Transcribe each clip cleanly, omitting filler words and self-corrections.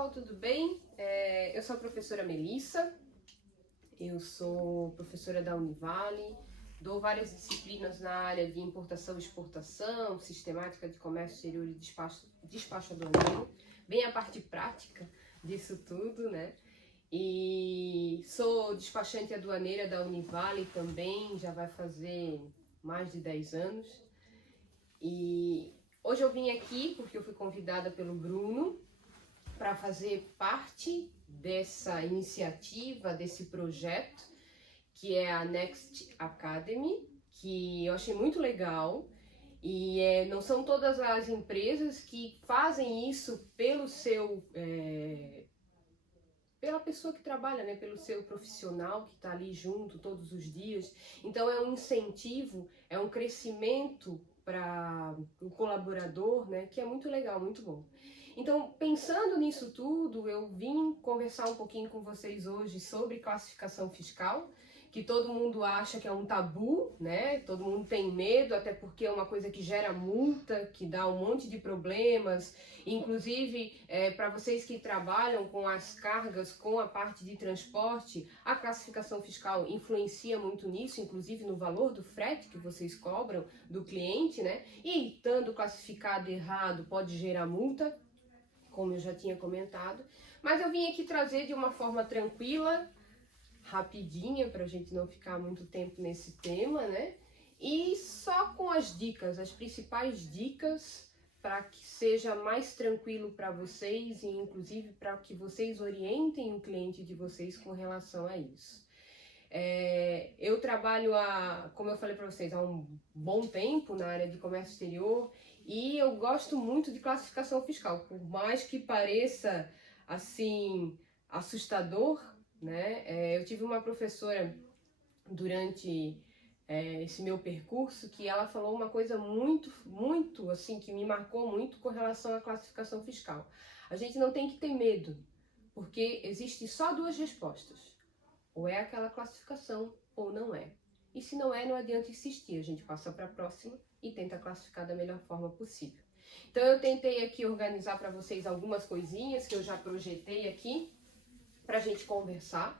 pessoal, tudo bem? Eu sou a professora Melissa, eu sou professora da Univale, dou várias disciplinas na área de importação e exportação, sistemática de comércio exterior e despacho aduaneiro, bem a parte prática disso tudo, né? E sou despachante aduaneira da Univale também, já vai fazer mais de 10 anos. E hoje eu vim aqui porque eu fui convidada pelo Bruno para fazer parte dessa iniciativa, desse projeto, que é a Next Academy, que eu achei muito legal. E não são todas as empresas que fazem isso pelo seu, pela pessoa que trabalha, né? Pelo seu profissional que está ali junto todos os dias. Então é um incentivo, é um crescimento para o colaborador, né? Que é muito legal, muito bom. Então, pensando nisso tudo, eu vim conversar um pouquinho com vocês hoje sobre classificação fiscal, que todo mundo acha que é um tabu, né? Todo mundo tem medo, até porque é uma coisa que gera multa, que dá um monte de problemas. Inclusive, para vocês que trabalham com as cargas, com a parte de transporte, a classificação fiscal influencia muito nisso, inclusive no valor do frete que vocês cobram do cliente, né? E estando classificado errado, pode gerar multa, como eu já tinha comentado. Mas eu vim aqui trazer de uma forma tranquila, rapidinha, para a gente não ficar muito tempo nesse tema, né? E só com as dicas, as principais dicas, para que seja mais tranquilo para vocês e inclusive para que vocês orientem o cliente de vocês com relação a isso. Eu trabalho, como eu falei para vocês, há um bom tempo na área de comércio exterior e eu gosto muito de classificação fiscal, por mais que pareça assim assustador, né? Eu tive uma professora durante esse meu percurso que ela falou uma coisa muito assim que me marcou muito com relação à classificação fiscal. A gente não tem que ter medo, porque existe só duas respostas: ou é aquela classificação ou não é. E se não é, não adianta insistir, a gente passa para a próxima e tenta classificar da melhor forma possível. Então eu tentei aqui organizar para vocês algumas coisinhas que eu já projetei aqui para a gente conversar.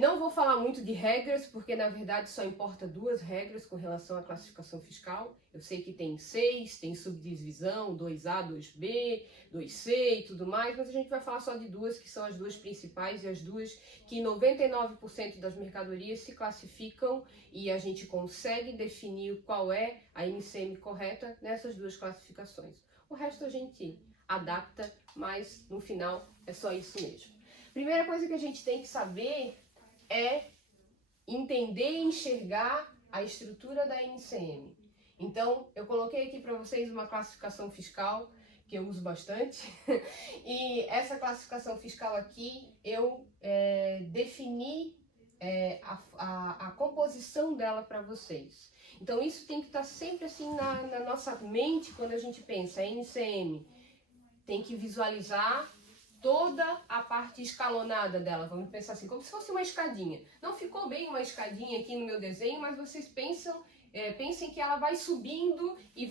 Não vou falar muito de regras, porque na verdade só importa duas regras com relação à classificação fiscal. Eu sei que tem 6, tem subdivisão, 2A, 2B, 2C e tudo mais, mas a gente vai falar só de duas, que são as duas principais e as duas que 99% das mercadorias se classificam e a gente consegue definir qual é a NCM correta nessas duas classificações. O resto a gente adapta, mas no final é só isso mesmo. Primeira coisa que a gente tem que saber é entender e enxergar a estrutura da NCM. Então, eu coloquei aqui para vocês uma classificação fiscal que eu uso bastante. E essa classificação fiscal aqui, eu defini a composição dela para vocês. Então, isso tem que estar sempre assim na nossa mente quando a gente pensa em NCM. Tem que visualizar toda a parte escalonada dela, vamos pensar assim, como se fosse uma escadinha. Não ficou bem uma escadinha aqui no meu desenho, mas vocês pensem que ela vai subindo e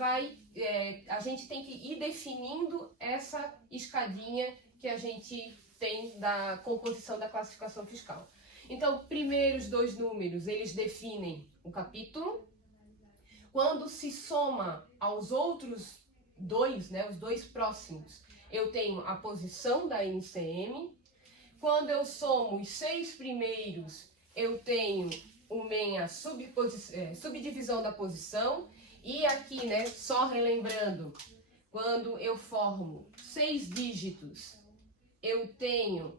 a gente tem que ir definindo essa escadinha que a gente tem da composição da classificação fiscal. Então, primeiros dois números, eles definem o capítulo. Quando se soma aos outros dois, né, os dois próximos, eu tenho a posição da NCM. Quando eu somo os 6 primeiros, eu tenho a subdivisão da posição. E aqui, né, só relembrando, quando eu formo 6 dígitos, eu tenho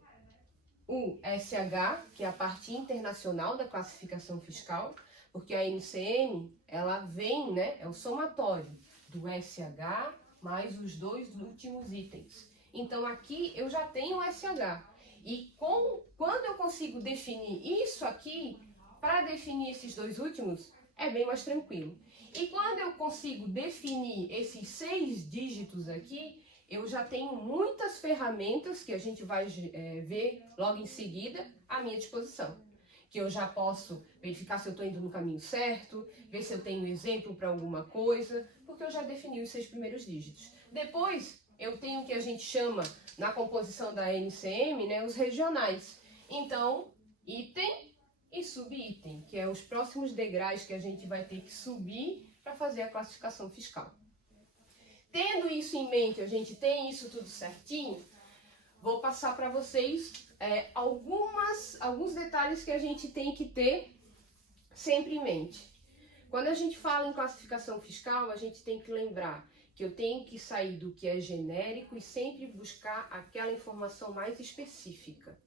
o SH, que é a parte internacional da classificação fiscal, porque a NCM, ela vem, né, é o somatório do SH mais os dois últimos itens. Então aqui eu já tenho o SH. E quando eu consigo definir isso aqui, para definir esses dois últimos, é bem mais tranquilo. E quando eu consigo definir esses 6 dígitos aqui, eu já tenho muitas ferramentas que a gente vai ver logo em seguida à minha disposição. Que eu já posso verificar se eu estou indo no caminho certo, ver se eu tenho exemplo para alguma coisa, porque eu já defini os 6 primeiros dígitos. Depois, eu tenho o que a gente chama na composição da NCM, né, os regionais. Então, item e subitem, que é os próximos degraus que a gente vai ter que subir para fazer a classificação fiscal. Tendo isso em mente, a gente tem isso tudo certinho, vou passar para vocês alguns detalhes que a gente tem que ter sempre em mente. Quando a gente fala em classificação fiscal, a gente tem que lembrar que eu tenho que sair do que é genérico e sempre buscar aquela informação mais específica.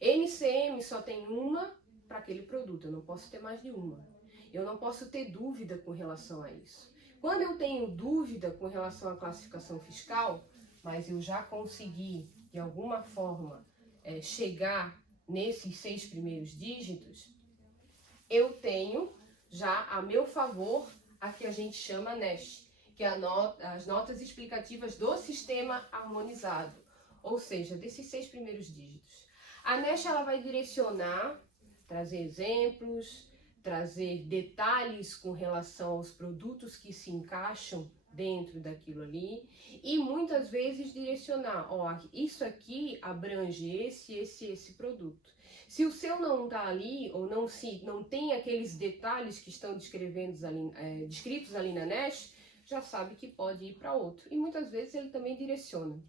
NCM só tem uma para aquele produto, eu não posso ter mais de uma. Eu não posso ter dúvida com relação a isso. Quando eu tenho dúvida com relação à classificação fiscal, mas eu já consegui, de alguma forma, chegar nesses 6 primeiros dígitos, eu tenho já a meu favor a que a gente chama NESH, que é as notas explicativas do sistema harmonizado, ou seja, desses 6 primeiros dígitos. A NESH ela vai direcionar, trazer exemplos, trazer detalhes com relação aos produtos que se encaixam dentro daquilo ali e muitas vezes direcionar, ó, isso aqui abrange esse produto. Se o seu não está ali ou não tem aqueles detalhes que estão descritos ali na NESH, já sabe que pode ir para outro. E muitas vezes ele também direciona.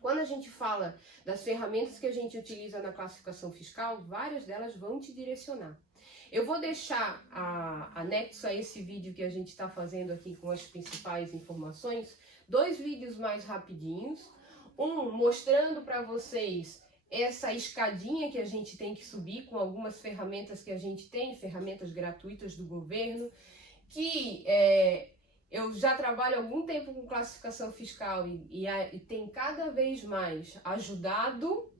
Quando a gente fala das ferramentas que a gente utiliza na classificação fiscal, várias delas vão te direcionar. Eu vou deixar anexo a esse vídeo que a gente está fazendo aqui com as principais informações, 2 vídeos mais rapidinhos. Um mostrando para vocês essa escadinha que a gente tem que subir com algumas ferramentas que a gente tem, ferramentas gratuitas do governo, que eu já trabalho há algum tempo com classificação fiscal e tem cada vez mais ajudado.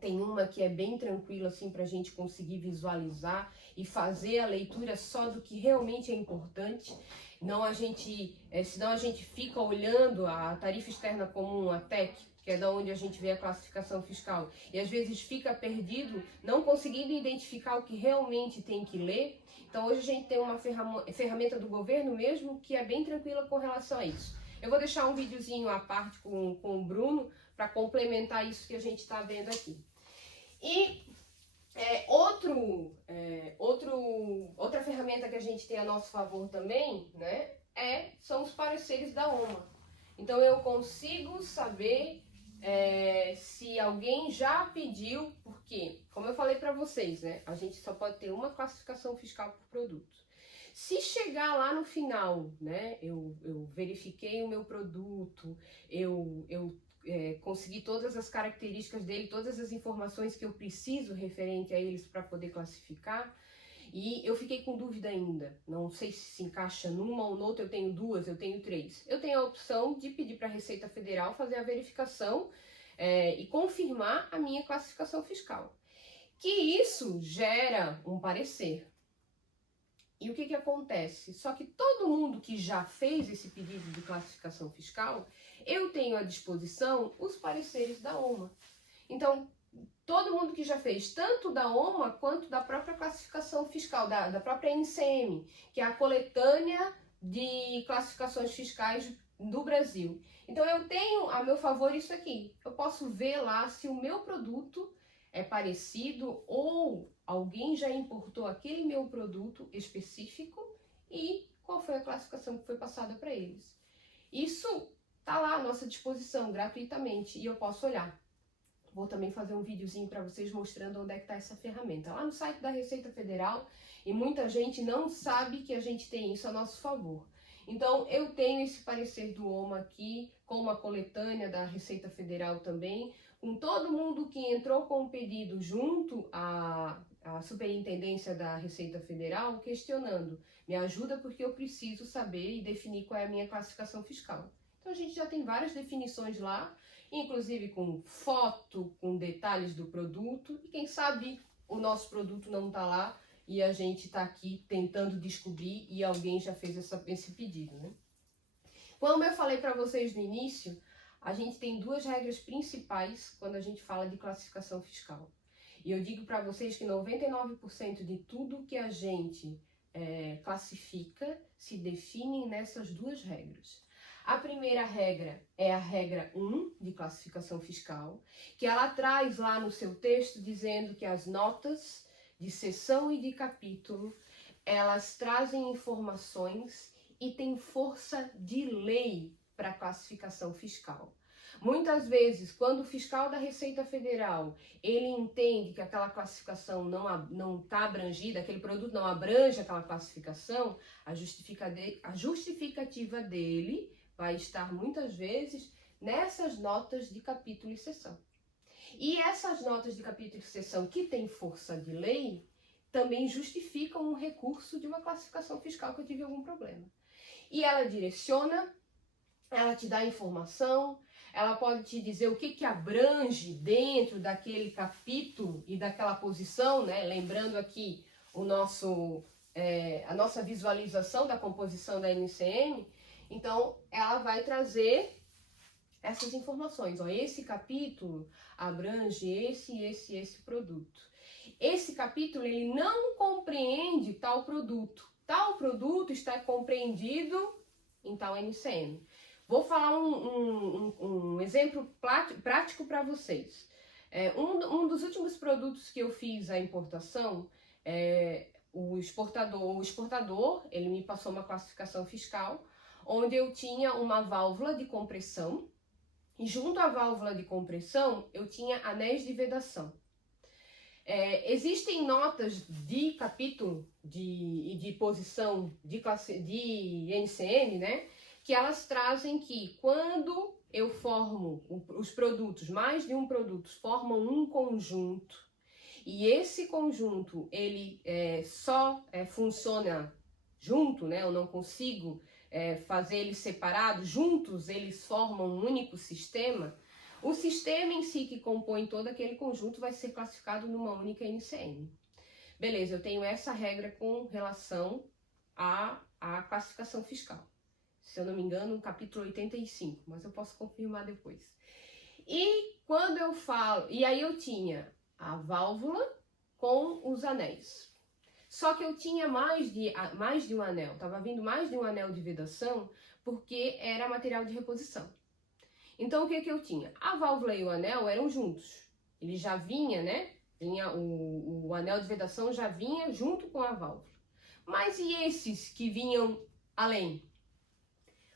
Tem uma que é bem tranquila assim para a gente conseguir visualizar e fazer a leitura só do que realmente é importante. Senão a gente fica olhando a tarifa externa comum, a TEC, que é da onde a gente vê a classificação fiscal, e às vezes fica perdido, não conseguindo identificar o que realmente tem que ler. Então hoje a gente tem uma ferramenta do governo mesmo que é bem tranquila com relação a isso. Eu vou deixar um videozinho à parte com o Bruno para complementar isso que a gente está vendo aqui. E outra ferramenta que a gente tem a nosso favor também, né, são os pareceres da OMA. Então eu consigo saber se alguém já pediu, porque, como eu falei para vocês, né, a gente só pode ter uma classificação fiscal por produto. Se chegar lá no final, né, eu verifiquei o meu produto, eu consegui todas as características dele, todas as informações que eu preciso referente a eles para poder classificar, e eu fiquei com dúvida ainda, não sei se encaixa numa ou noutra, eu tenho 2, eu tenho 3. Eu tenho a opção de pedir para a Receita Federal fazer a verificação e confirmar a minha classificação fiscal. Que isso gera um parecer. E o que acontece? Só que todo mundo que já fez esse pedido de classificação fiscal, eu tenho à disposição os pareceres da OMA. Então, todo mundo que já fez, tanto da OMA quanto da própria classificação fiscal, da própria NCM, que é a coletânea de classificações fiscais do Brasil. Então, eu tenho a meu favor isso aqui. Eu posso ver lá se o meu produto é parecido ou alguém já importou aquele meu produto específico e qual foi a classificação que foi passada para eles. Isso está lá à nossa disposição gratuitamente e eu posso olhar. Vou também fazer um videozinho para vocês mostrando onde é que está essa ferramenta. Lá no site da Receita Federal, e muita gente não sabe que a gente tem isso a nosso favor. Então, eu tenho esse parecer do OMA aqui, com uma coletânea da Receita Federal também, com todo mundo que entrou com o pedido junto à Superintendência da Receita Federal, questionando. Me ajuda porque eu preciso saber e definir qual é a minha classificação fiscal. Então, a gente já tem várias definições lá, inclusive com foto, com detalhes do produto, e quem sabe o nosso produto não está lá e a gente está aqui tentando descobrir e alguém já fez esse pedido, né? Como eu falei para vocês no início, a gente tem 2 regras principais quando a gente fala de classificação fiscal. E eu digo para vocês que 99% de tudo que a gente classifica se define nessas 2 regras. A primeira regra é a regra 1 de classificação fiscal, que ela traz lá no seu texto dizendo que as notas de seção e de capítulo, elas trazem informações e têm força de lei para a classificação fiscal. Muitas vezes, quando o fiscal da Receita Federal, ele entende que aquela classificação não está abrangida, aquele produto não abrange aquela classificação, a justificativa dele vai estar muitas vezes nessas notas de capítulo e seção. E essas notas de capítulo e seção que têm força de lei, também justificam um recurso de uma classificação fiscal que eu tive algum problema. E ela direciona, ela te dá informação, ela pode te dizer o que abrange dentro daquele capítulo e daquela posição, né? Lembrando aqui a nossa visualização da composição da NCM. Então, ela vai trazer essas informações. Ó, esse capítulo abrange esse produto. Esse capítulo ele não compreende tal produto. Tal produto está compreendido em tal NCM. Vou falar um exemplo prático para vocês. Um dos últimos produtos que eu fiz a importação, o exportador, ele me passou uma classificação fiscal, onde eu tinha uma válvula de compressão, e junto à válvula de compressão, eu tinha anéis de vedação. Existem notas de capítulo e de posição de NCM, né? Que elas trazem que quando eu formo os produtos, mais de um produto, formam um conjunto, e esse conjunto ele só funciona junto, né? Eu não consigo fazer eles separados, juntos eles formam um único sistema. O sistema em si que compõe todo aquele conjunto vai ser classificado numa única NCM. Beleza, eu tenho essa regra com relação à classificação fiscal. Se eu não me engano, no capítulo 85, mas eu posso confirmar depois. E quando eu falo, e aí eu tinha a válvula com os anéis. Só que eu tinha mais de um anel, estava vindo mais de um anel de vedação, porque era material de reposição. Então o que eu tinha? A válvula e o anel eram juntos. Ele já vinha, né? O anel de vedação já vinha junto com a válvula. Mas e esses que vinham além?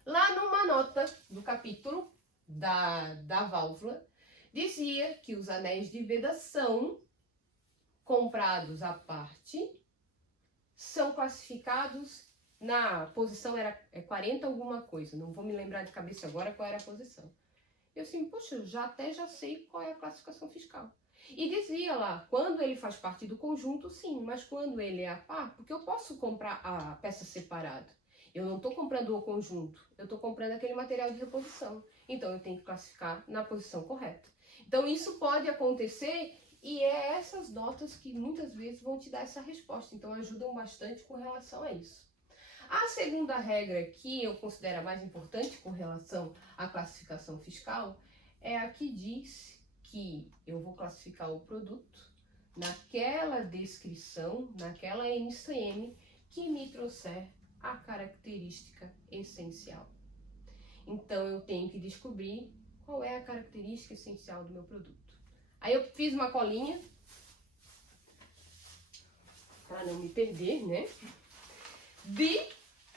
Lá numa nota do capítulo da válvula, dizia que os anéis de vedação comprados à parte são classificados na posição, era 40 alguma coisa, não vou me lembrar de cabeça agora qual era a posição. Eu assim, poxa, eu já sei qual é a classificação fiscal. E dizia lá, quando ele faz parte do conjunto, sim, mas quando ele é a par, porque eu posso comprar a peça separada. Eu não estou comprando o conjunto, eu estou comprando aquele material de reposição. Então, eu tenho que classificar na posição correta. Então, isso pode acontecer e é essas notas que muitas vezes vão te dar essa resposta. Então, ajudam bastante com relação a isso. A segunda regra que eu considero a mais importante com relação à classificação fiscal é a que diz que eu vou classificar o produto naquela descrição, naquela NCM que me trouxer a característica essencial. Então, eu tenho que descobrir qual é a característica essencial do meu produto. Aí eu fiz uma colinha, para não me perder, né? De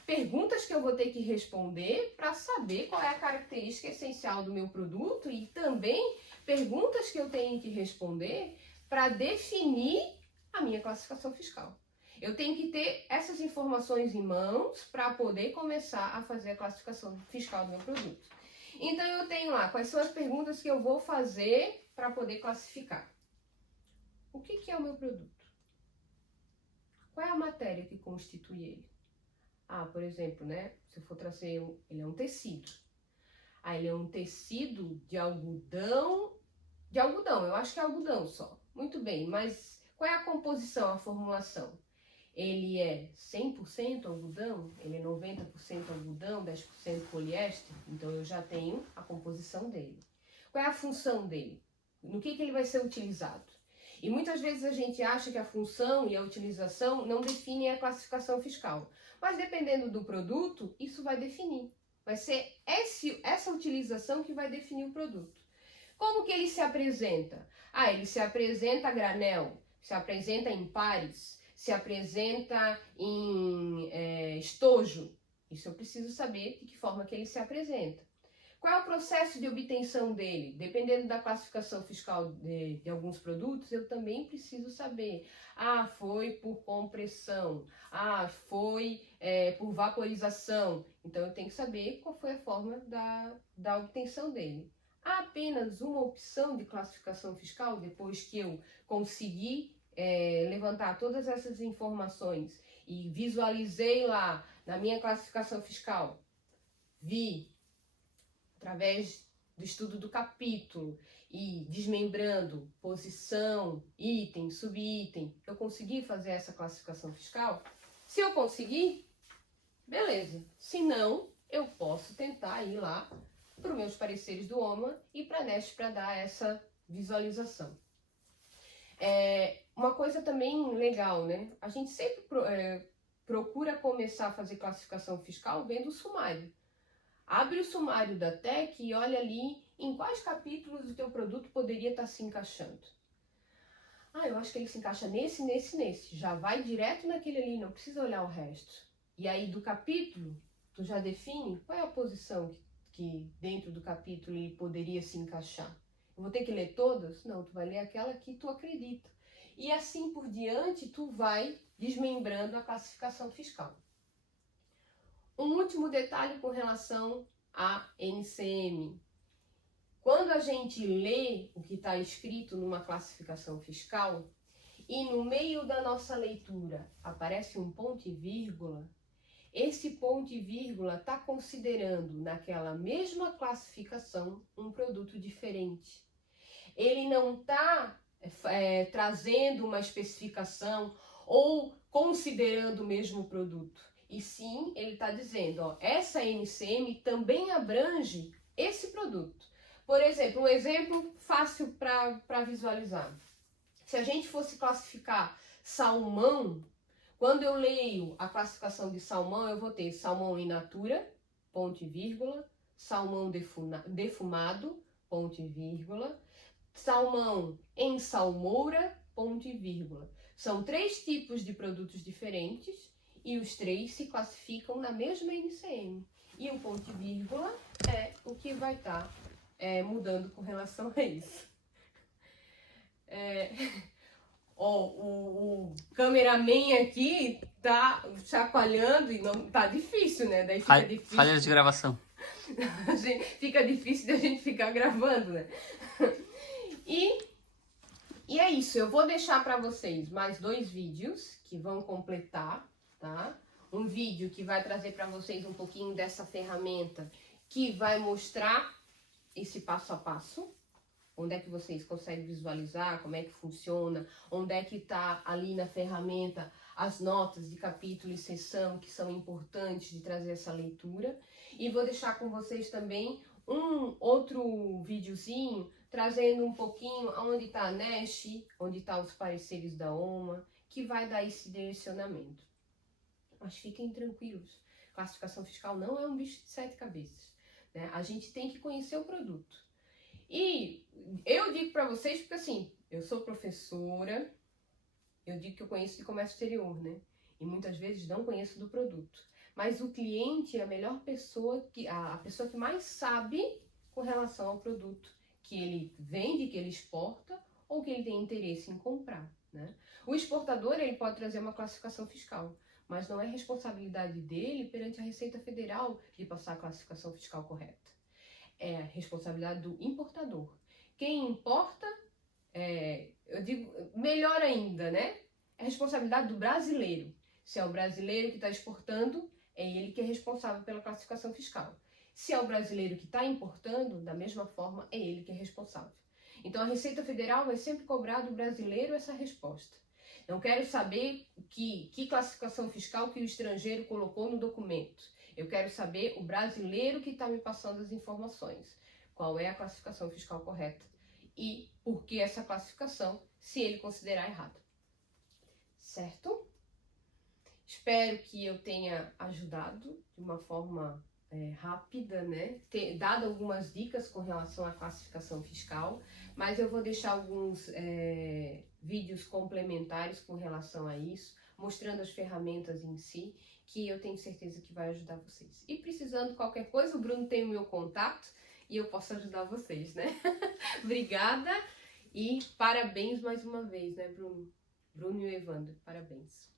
perguntas que eu vou ter que responder para saber qual é a característica essencial do meu produto e também perguntas que eu tenho que responder para definir a minha classificação fiscal. Eu tenho que ter essas informações em mãos para poder começar a fazer a classificação fiscal do meu produto. Então, eu tenho lá quais são as perguntas que eu vou fazer para poder classificar. O que é o meu produto? Qual é a matéria que constitui ele? Por exemplo, né? Se eu for trazer, ele é um tecido. Ele é um tecido de algodão. De algodão, eu acho que é algodão só. Muito bem, mas qual é a composição, a formulação? Ele é 100% algodão, ele é 90% algodão, 10% poliéster, então eu já tenho a composição dele. Qual é a função dele? No que ele vai ser utilizado? E muitas vezes a gente acha que a função e a utilização não definem a classificação fiscal, mas dependendo do produto, isso vai definir. Vai ser essa utilização que vai definir o produto. Como que ele se apresenta? Ah, ele se apresenta a granel, se apresenta em pares, se apresenta em estojo. Isso eu preciso saber de que forma que ele se apresenta. Qual é o processo de obtenção dele? Dependendo da classificação fiscal de alguns produtos, eu também preciso saber. Ah, foi por compressão. Ah, foi por vaporização. Então, eu tenho que saber qual foi a forma da obtenção dele. Há apenas uma opção de classificação fiscal, depois que eu consegui levantar todas essas informações e visualizei lá na minha classificação fiscal, vi através do estudo do capítulo e desmembrando posição, item, subitem, eu consegui fazer essa classificação fiscal? Se eu conseguir, beleza. Se não, eu posso tentar ir lá para os meus pareceres do OMA e para a NEST para dar essa visualização. Uma coisa também legal, né? A gente sempre procura começar a fazer classificação fiscal vendo o sumário. Abre o sumário da TEC e olha ali em quais capítulos o teu produto poderia estar se encaixando. Ah, eu acho que ele se encaixa nesse. Já vai direto naquele ali, não precisa olhar o resto. E aí do capítulo, tu já define qual é a posição que dentro do capítulo ele poderia se encaixar. Eu vou ter que ler todas? Não, tu vai ler aquela que tu acredita. E assim por diante, tu vai desmembrando a classificação fiscal. Um último detalhe com relação à NCM. Quando a gente lê o que está escrito numa classificação fiscal e no meio da nossa leitura aparece um ponto e vírgula, esse ponto e vírgula está considerando naquela mesma classificação um produto diferente. Ele não está trazendo uma especificação ou considerando o mesmo produto. E sim, ele está dizendo, ó, essa NCM também abrange esse produto. Por exemplo, um exemplo fácil para visualizar. Se a gente fosse classificar salmão, quando eu leio a classificação de salmão, eu vou ter salmão in natura, ponto e vírgula, salmão defumado, ponto e vírgula, salmão em salmoura, ponto e vírgula. São 3 tipos de produtos diferentes e os 3 se classificam na mesma NCM. E o ponto e vírgula é o que vai estar mudando com relação a isso. O cameraman aqui tá chacoalhando e não tá difícil, né? Daí fica difícil. Falha de gravação. Fica difícil de a gente ficar gravando, né? E é isso, eu vou deixar para vocês mais 2 vídeos que vão completar, tá? Um vídeo que vai trazer para vocês um pouquinho dessa ferramenta, que vai mostrar esse passo a passo, onde é que vocês conseguem visualizar, como é que funciona, onde é que está ali na ferramenta as notas de capítulo e seção que são importantes de trazer essa leitura. E vou deixar com vocês também um outro videozinho trazendo um pouquinho onde está a NEST, onde estão os pareceres da OMA, que vai dar esse direcionamento. Mas fiquem tranquilos, classificação fiscal não é um bicho de 7 cabeças, né? A gente tem que conhecer o produto. E eu digo para vocês, porque assim, eu sou professora, eu digo que eu conheço de comércio exterior, né? E muitas vezes não conheço do produto. Mas o cliente é a melhor pessoa, a pessoa que mais sabe com relação ao produto que ele vende, que ele exporta ou que ele tem interesse em comprar, né? O exportador, ele pode trazer uma classificação fiscal, mas não é responsabilidade dele perante a Receita Federal de passar a classificação fiscal correta. É a responsabilidade do importador. Quem importa, eu digo, melhor ainda, né? É a responsabilidade do brasileiro. Se é o brasileiro que está exportando, é ele que é responsável pela classificação fiscal. Se é o brasileiro que está importando, da mesma forma, é ele que é responsável. Então, a Receita Federal vai sempre cobrar do brasileiro essa resposta. Não quero saber que classificação fiscal que o estrangeiro colocou no documento. Eu quero saber o brasileiro que está me passando as informações. Qual é a classificação fiscal correta e por que essa classificação, se ele considerar errada. Certo? Espero que eu tenha ajudado de uma forma rápida, né? Dado algumas dicas com relação à classificação fiscal, mas eu vou deixar alguns vídeos complementares com relação a isso, mostrando as ferramentas em si, que eu tenho certeza que vai ajudar vocês. E precisando qualquer coisa, o Bruno tem o meu contato e eu posso ajudar vocês, né? Obrigada e parabéns mais uma vez, né, Bruno? Bruno e o Evandro, parabéns.